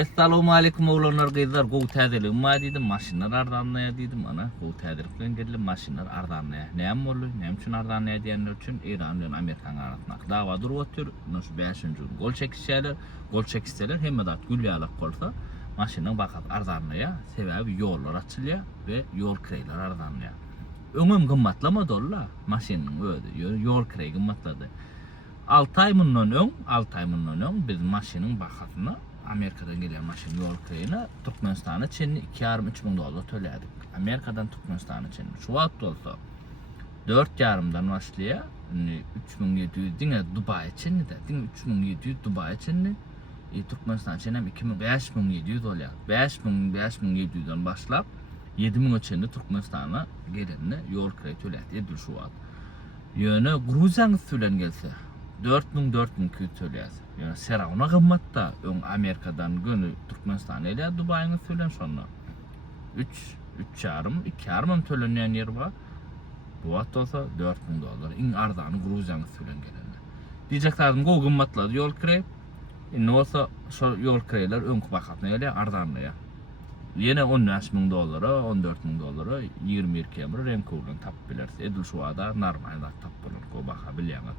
Assalamu alaikum oğlanlar kızlar. Gow täzelik ma diýdim, maşynalar ardanlaya diýdim ana. Gow täzelik bilen gelip maşynalar ardanlaya. Näme boldy? Näme üçin ardanlaya diýenler üçin İran bilen Amerikanyň arasynda dawa durup otur. Şu 5-nji gol çekişýärler. Gol çekişseler hemme dat gülýärlik bolsa, maşynaň bakat ardanlaya. Sebäbi ýollar açylýar we ýol kireýler ardanlaya. Öňem gymmatlamadı olla. Maşynyň öýdi. Ýol kireýi gymmatlady. 6 ay mundan öň biz maşynyň bakatyny Amerikadan gelen maşyn ýol kireýine Türkmenistana çenli $2,5 000 tölädik. Amerikadan Türkmenistana çenli. Şu wagt bolsa 4,5-dan başlaýar. 3.700 diňe Dubai çenli de. 3.700 Dubai çenli. Türkmenistan çenli 5.700 bolýar. 5.700'dan başlap 7.000 çenli Türkmenistana gelenine ýol kireýi tölädi şu wagt. Ýöne Gruziýanyň üstünden gelse 4.000 töläýär. Yani serawna gymmatda öň Amerikadan gönü Türkmenistan ele Dubai'ň üstünden şonda 2,5 tölenýän yer bar. Bu wagt bolsa $4.000. Iň arzany Gruziýanyň üstünden gelenler. Diýjeklerim gow gymmatlady ýol kireýip. Indi bolsa şo ýol kireýler öňkü wagtna ele arzanlýar. Ýene $15.000, $14.000, 22 bir renk bilen tap bilerse edil şu wagda normal tap bolar gow baka bilýäňiz.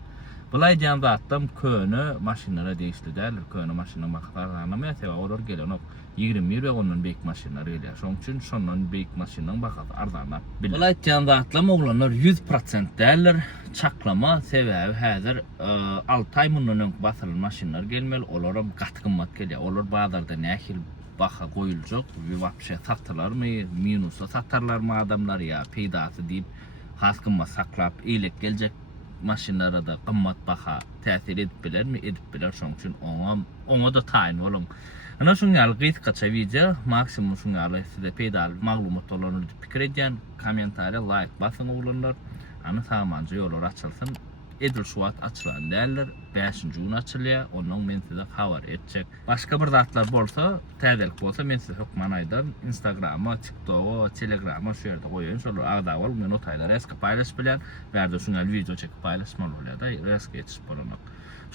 Bulay diýen zatdan köni maşynlara değişdi däl, köni maşynyň bakatary anlamaýar, sebäbi olar gelen 21 we ondan beýik maşynlar gelýär. Şoň üçin şondan beýik maşynyň bakaty arzanap biler. Bulay diýen zatlar oglanlar 100% däller, çaklama sebäbi häzir 6 ay mundan öňki basylyň maşynlar gelmeli, olaram gat gymmat gelýär. Olar bazarda nähil baka goýuljak we wapşe satdylarmy, minusa satdarlarmy adamlar ýa peýdasy diýip has gymmat saklap eýlek geljek maşynlara da gymmat baha täsir edip bilermi? Edip biler. Şoň üçin oňa da taýin bolum. Ana şoň ýaly gysgaça video, maksimum şoň ýaly size peýdal maglumat bolanlar diýip pikir edýän, kommentariýa like basyň oglanlar. Ana samanja ýollar açylsyn. Edil şu wagt açylan däller, 5-nji gün açylýar, onuň men size habar etjek. Başga bir zatlar bolsa, täzelik bolsa men size hökman aýdan Instagrama, TikTok'a, Telegram'a şu ýerde goýaýyn. Şolar agda bol, men o taýlar eski paýlaş bilen, berde şuňa video çekip paýlaşmaly bolýar da, eski ýetişip bolanok.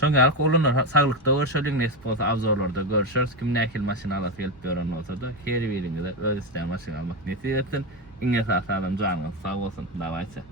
Şoňa olanlar saglykda görüşelim, näse bolsa abzorlarda görüşeriz. Kim näkil maşyna alat gelip gören bolsa da, her biriňize öz isleýän maşyna almak näsip etsin. Iňe sağlam janyňyz sag bolsun. Dawaýça.